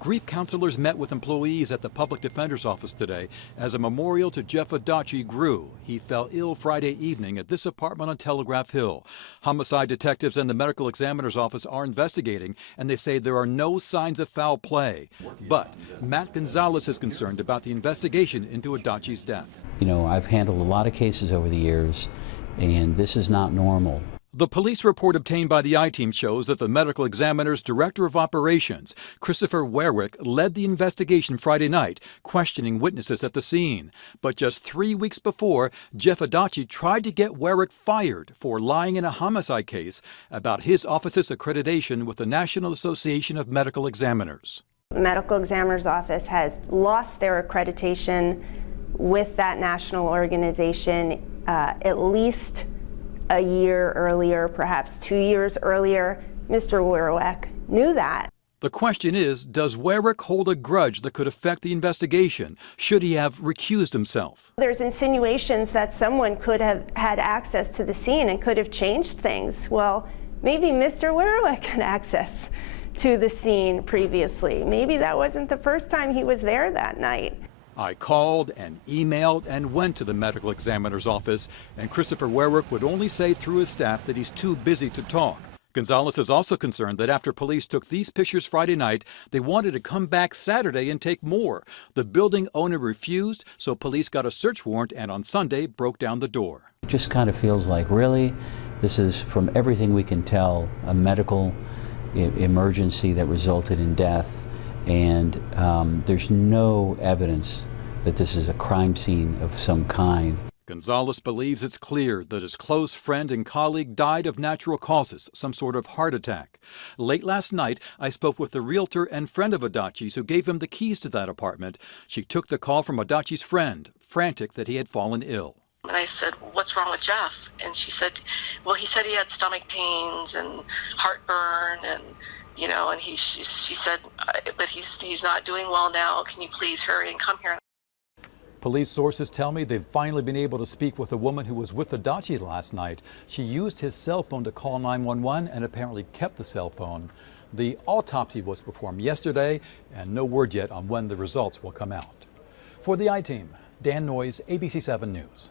Grief counselors met with employees at the public defender's office today as a memorial to Jeff Adachi grew. He fell ill Friday evening at this apartment on Telegraph Hill. Homicide detectives and the medical examiner's office are investigating, and they say there are no signs of foul play. But Matt Gonzalez is concerned about the investigation into Adachi's death. You know, I've handled a lot of cases over the years, and this is not normal. The police report obtained by the I-Team shows that the medical examiner's director of operations, Christopher Werwick, led the investigation Friday night, questioning witnesses at the scene. But just 3 weeks before, Jeff Adachi tried to get Werwick fired for lying in a homicide case about his office's accreditation with the National Association of Medical Examiners. The medical examiner's office has lost their accreditation with that national organization at least a year earlier, perhaps 2 years earlier. Mr. Werwick knew that. The question is, does Werwick hold a grudge that could affect the investigation? Should he have recused himself? There's insinuations that someone could have had access to the scene and could have changed things. Well, maybe Mr. Werwick had access to the scene previously. Maybe that wasn't the first time he was there that night. I called and emailed and went to the medical examiner's office, and Christopher Werwick would only say through his staff that he's too busy to talk. Gonzalez is also concerned that after police took these pictures Friday night, they wanted to come back Saturday and take more. The building owner refused, so police got a search warrant and on Sunday broke down the door. It just kind of feels like, really, this is, from everything we can tell, a medical emergency that resulted in death. And there's no evidence that this is a crime scene of some kind. Gonzalez believes it's clear that his close friend and colleague died of natural causes, some sort of heart attack. Late last night, I spoke with the realtor and friend of Adachi's who gave him the keys to that apartment. She took the call from Adachi's friend, frantic that he had fallen ill. And I said, "What's wrong with Jeff?" And she said, "Well, he said he had stomach pains and heartburn, and you know, and she said, but he's not doing well now. Can you please hurry and come here?" Police sources tell me they've finally been able to speak with a woman who was with Adachi last night. She used his cell phone to call 911 and apparently kept the cell phone. The autopsy was performed yesterday, and no word yet on when the results will come out. For the I-Team, Dan Noyes, ABC 7 News.